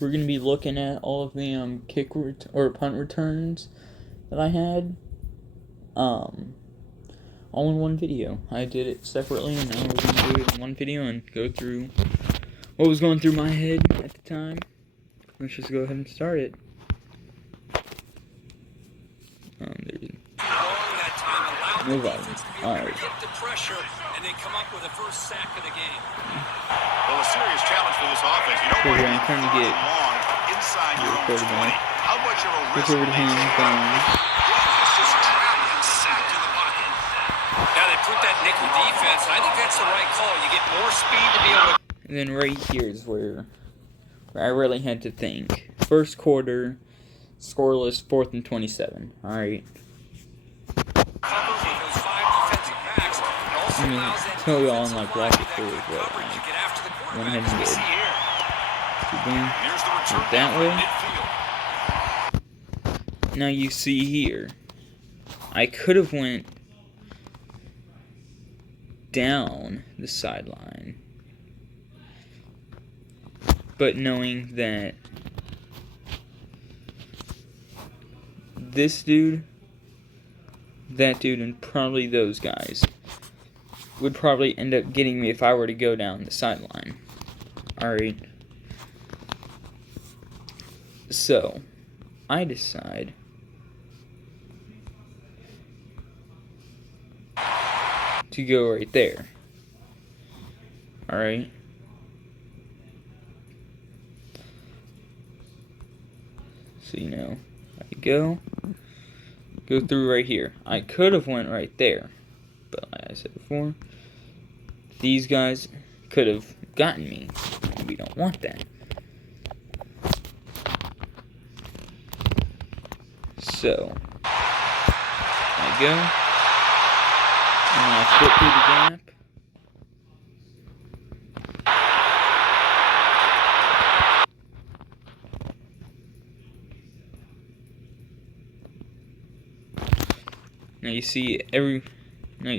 We're going to be looking at all of the or punt returns that I had, all in one video. I did it separately, and now we're going to do it in one video and go through what was going through my head at the time. Let's just go ahead and start it. Move on. Alright. And then come up with the first sack of the game. Well, a serious challenge for this offense. You don't want to be trying to get long inside your own 20. How much of a risk over to him, just trapped and sacked in the pocket. Now they put that nickel defense. I think that's the right call. You get more speed to be able to. And then right here is where I really had to think. First quarter, scoreless, 4th and 27. Alright. I mean, tell you all in like bracket 4 as well. Went ahead and did. Went that way. Now you see here, I could have went down the sideline, but knowing that this dude, that dude, and probably those guys would probably end up getting me if I were to go down the sideline. Alright. So, I decide to go right there. Alright. So, you know, I go through right here. I could have went right there, but like I said before, these guys could have gotten me. We don't want that. So, I go, and I flip through the gap. Now you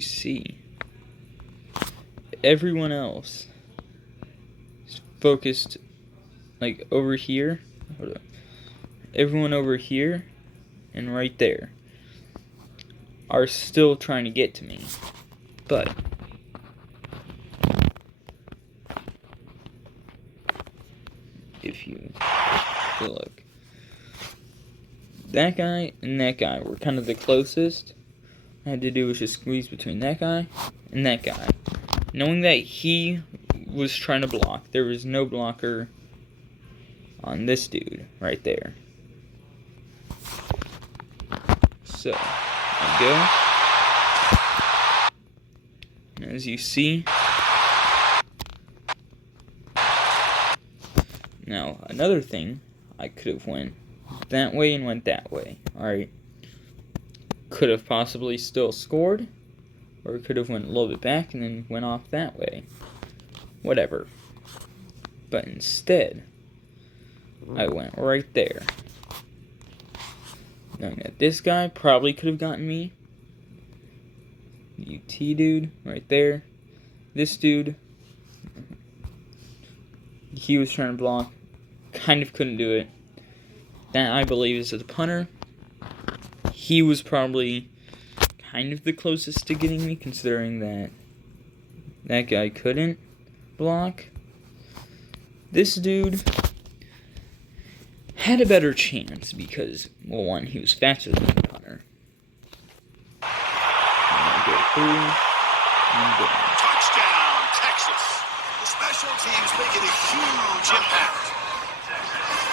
see everyone else is focused like over here. Hold up. Everyone over here and right there are still trying to get to me. But if you look, that guy and that guy were kind of the closest. I had to do was just squeeze between that guy and that guy. Knowing that he was trying to block, there was no blocker on this dude right there. So, I go. And as you see, now another thing, I could have went that way and went that way. Alright. Could have possibly still scored, or could have went a little bit back and then went off that way. Whatever. But instead, I went right there. Knowing that this guy probably could have gotten me. UT dude, right there. This dude, he was trying to block. Kind of couldn't do it. That, I believe, is the punter. He was probably kind of the closest to getting me, considering that that guy couldn't block. This dude had a better chance because, well, one, he was faster than the punter. And go through and go. Touchdown, Texas. The special teams making a huge impact.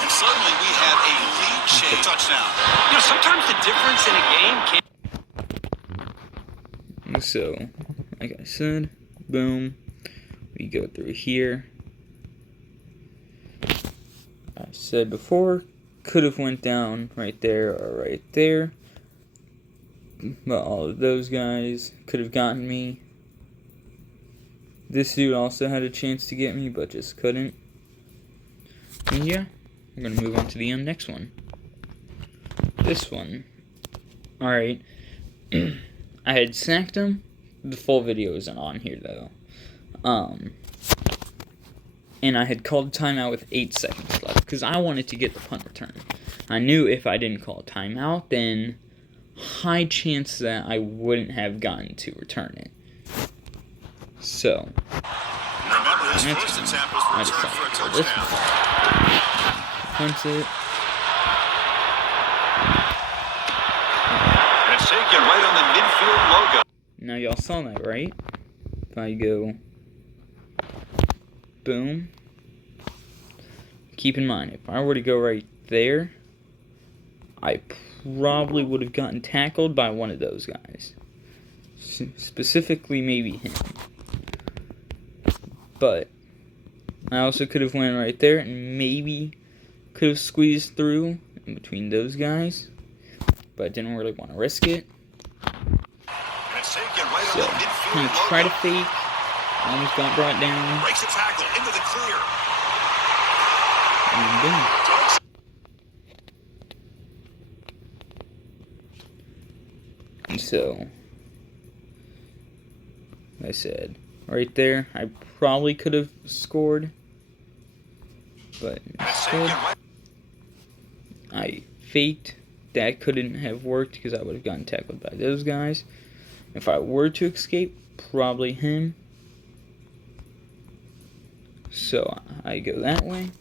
And suddenly we have a lead change touchdown. You know, sometimes the difference in a game can. So, like I said, boom. We go through here. I said before, could have went down right there or right there. But all of those guys could have gotten me. This dude also had a chance to get me, but just couldn't. And yeah, we're going to move on to the next one. This one. Alright. I had sacked him. The full video isn't on here, though. And I had called a timeout with 8 seconds left. because I wanted to get the punt return. I knew if I didn't call a timeout, then high chance that I wouldn't have gotten to return it. So, Remember, his first attempt was I returned for a decided to go this touchdown. one. Punt it. And it's taken right on the midfield logo. Now y'all saw that, right? If I go boom. Keep in mind, if I were to go right there, I probably would have gotten tackled by one of those guys. Specifically, maybe him. But I also could have went right there and maybe could have squeezed through in between those guys. But I didn't really want to risk it. So, I'm going to try to fake. Almost got brought down. Breaks a tackle into the clear. And boom. And so, like I said, right there, I probably could have scored. But instead, I faked. That couldn't have worked because I would have gotten tackled by those guys. If I were to escape, probably him. So I go that way.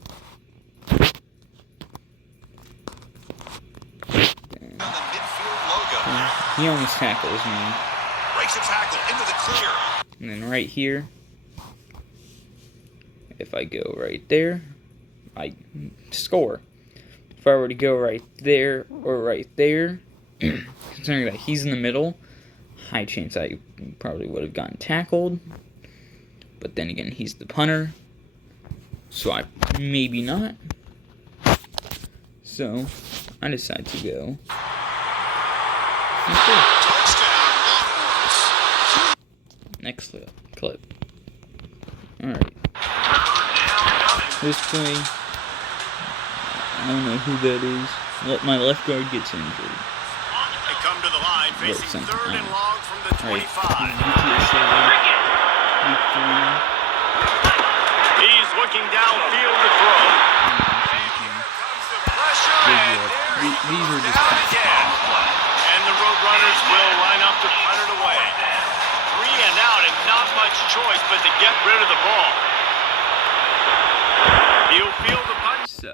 He almost tackles me. Breaks a tackle into the clear. And then right here, if I go right there, I score. If I were to go right there or right there, considering that he's in the middle, high chance I probably would have gotten tackled. But then again, he's the punter, so I maybe not. So I decide to go. Next clip. Alright. This play, I don't know who that is. My left guard gets injured. They come to the line facing third and long from the 25. He's looking downfield to throw. These are just and the Roadrunners will line up to punt it away. 3 and out and not much choice but to get rid of the ball. He'll field the punt. So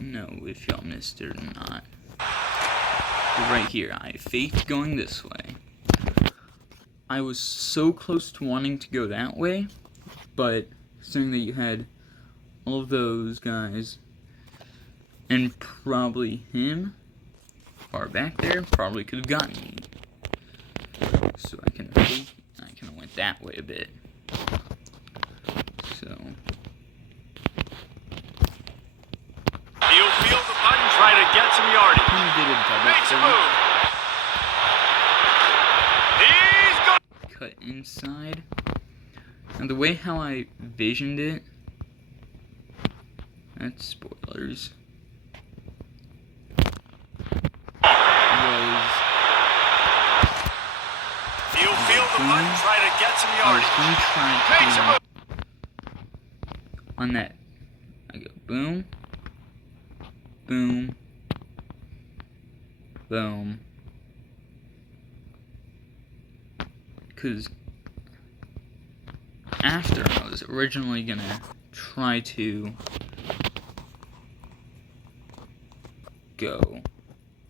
no, if y'all missed it or not. But right here, I faked going this way. I was so close to wanting to go that way, but considering that you had all of those guys and probably him far back there, probably could have gotten me. So I kind of went that way a bit. So He'll field the punt and try to get some yardage. he did a double Makes a thing. move. He's Cut inside. And the way how I visioned it, that's spoilers, was He'll field the punt and try to get some I was yardage. going to try Makes a to move. on that. I go boom, boom, boom, because after I was originally gonna try to go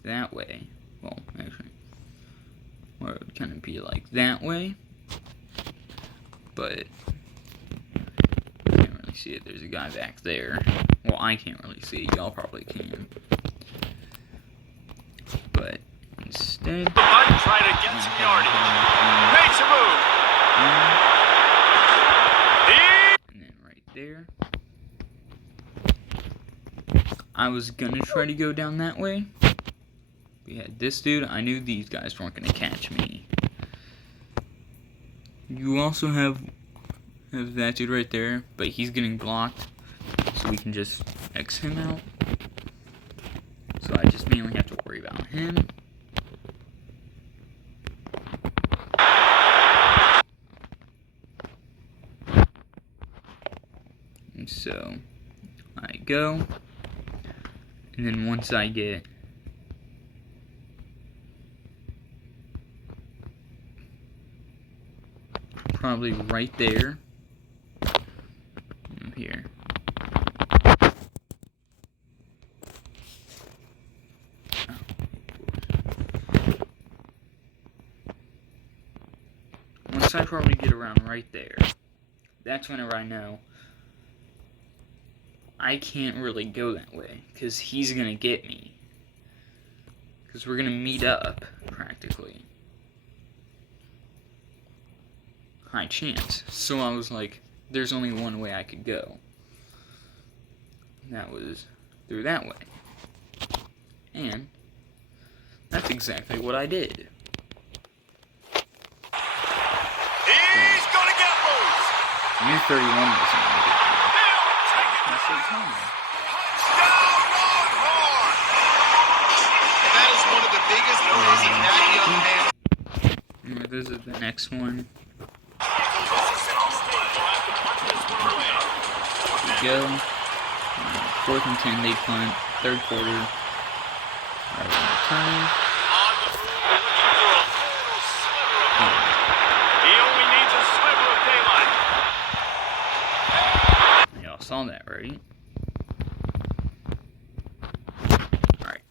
that way. Well, actually, or it would kind of be like that way, but I can't really see it. There's a guy back there. Well, I can't really see it. Y'all probably can. But instead, The punt and try to get some yardage. Makes a move. and then right there, I was gonna try to go down that way. We had this dude. I knew these guys weren't gonna catch me. You also have that dude right there, but he's getting blocked, so we can just X him out. So I just mainly have to worry about him. And so I go, and then once I get probably right there, here. Once I probably get around right there, that's whenever I know I can't really go that way, because he's going to get me. Because we're going to meet up, practically. High chance. So I was like, there's only one way I could go. That was through that way. And that's exactly what I did. He's going to get loose. Near 31 was on it. That's so tiny. Touchdown, Longhorn. That is one of the biggest plays in that young man. This is the next one. Here we go. 4th and 10, they punt. 3rd quarter. Alright, return. He only needs a sliver of daylight. Y'all saw that, right? Alright.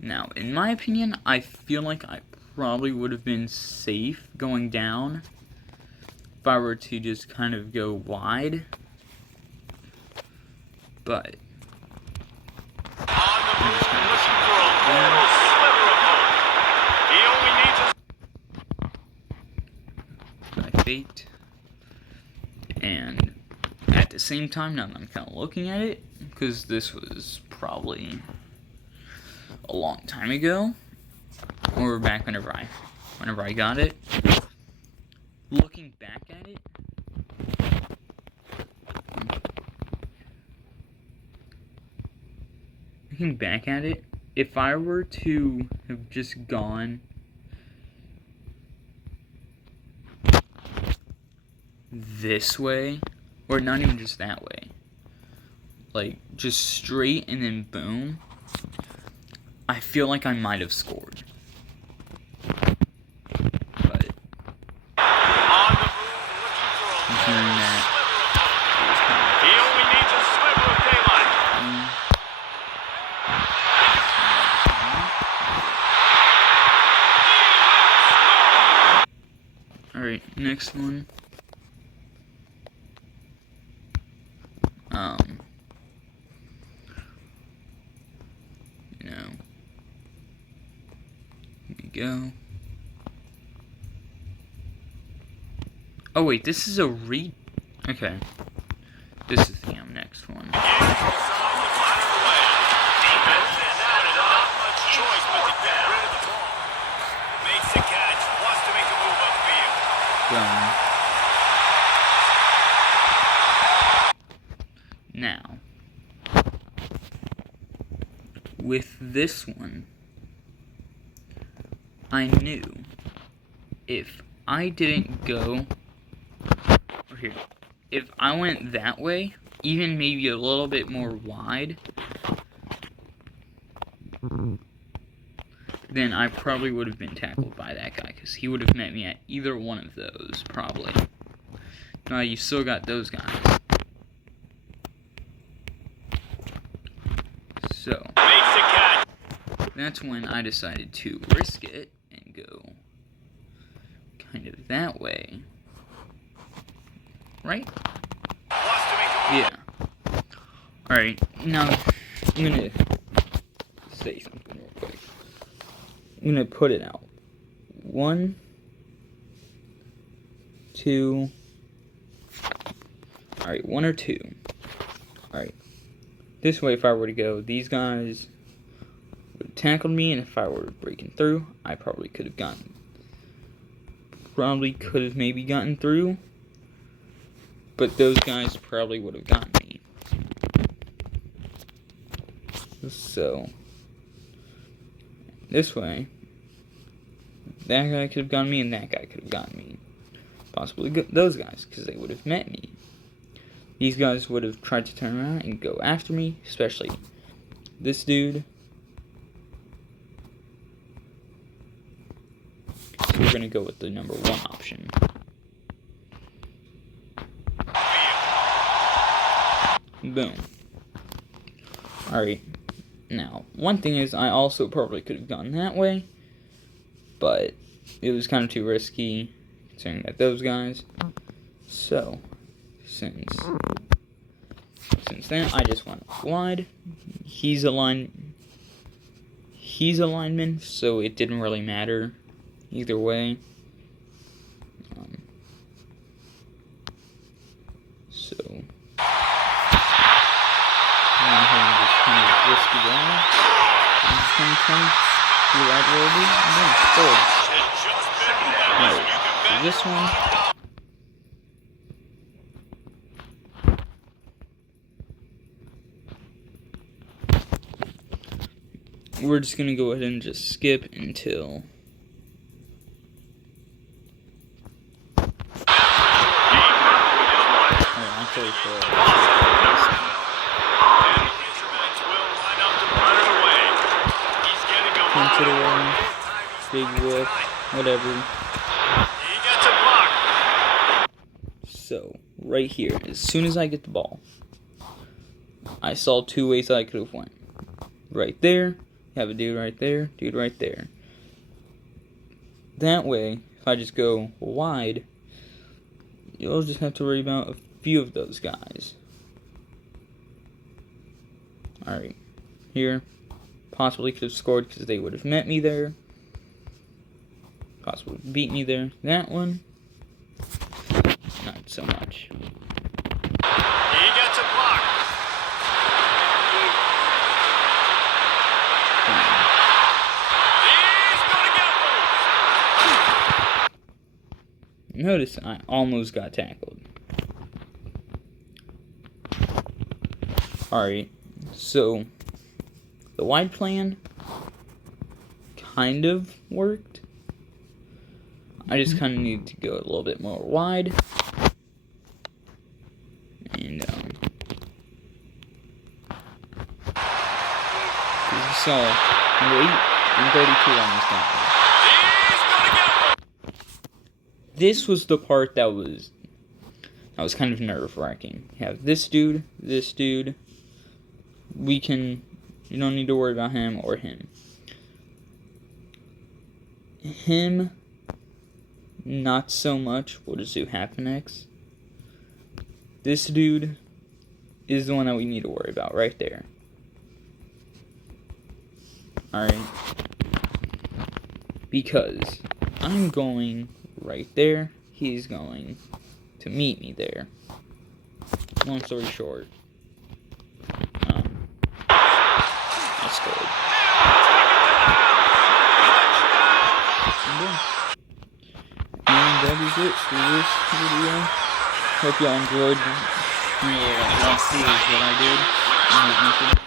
Now, in my opinion, I feel like I probably would have been safe going down if I were to just kind of go wide. But I faked, and at the same time, now that I'm kind of looking at it, because this was probably a long time ago, or back whenever I got it. Looking back at it, if I were to have just gone this way, or not even just that way, like just straight and then boom, I feel like I might have scored. But considering that He only needs a sliver of daylight. Alright, next one. Here we go. Oh wait, this is a okay. This is the next one. Now, with this one, I knew if I didn't go, or here, if I went that way, even maybe a little bit more wide, then I probably would have been tackled by that guy, because he would have met me at either one of those, probably. Now, you still got those guys. So, that's when I decided to risk it and go kind of that way. Right? Yeah. Alright, now I'm gonna say something real quick. I'm gonna put it out. 1, 2. Alright, 1 or 2. Alright. This way, if I were to go, these guys would have tackled me, and if I were breaking through, I probably could have maybe gotten through, but those guys probably would have gotten me. So, this way, that guy could have gotten me, and that guy could have gotten me. Possibly those guys, because they would have met me. these guys would have tried to turn around and go after me, especially this dude. So we're gonna go with the number 1 option. Boom. Alright. Now, one thing is, I also probably could have gone that way, but it was kind of too risky, considering that those guys. So, since then, I just went wide. He's a lineman, so it didn't really matter either way. So, I'm having this kind of risky ball. I'm just going to turn to the right a little bit, and then forward. Alright, so this one. We're just going to go ahead and just skip until... Into the wall, big whip, whatever. So, right here, as soon as I get the ball, I saw 2 ways I could have went. Right there, have a dude right there, dude right there. That way, if I just go wide, you'll just have to worry about a few of those guys. Alright, here, possibly could have scored because they would have met me there. Possibly beat me there. That one, not so much. He gets a block. He's gonna get one. Notice I almost got tackled. Alright, so the wide plan kind of worked. I just kind of need to go a little bit more wide. And, you saw number 8 and 32 on this down. This was the part that was kind of nerve-wracking. You have this dude, you don't need to worry about him or him. Him, not so much. We'll just do half an X. This dude is the one that we need to worry about right there. Alright. Because I'm going right there. He's going to meet me there. Long story short. I scored. And that is it for this video. Hope y'all enjoyed. Let's see what I did.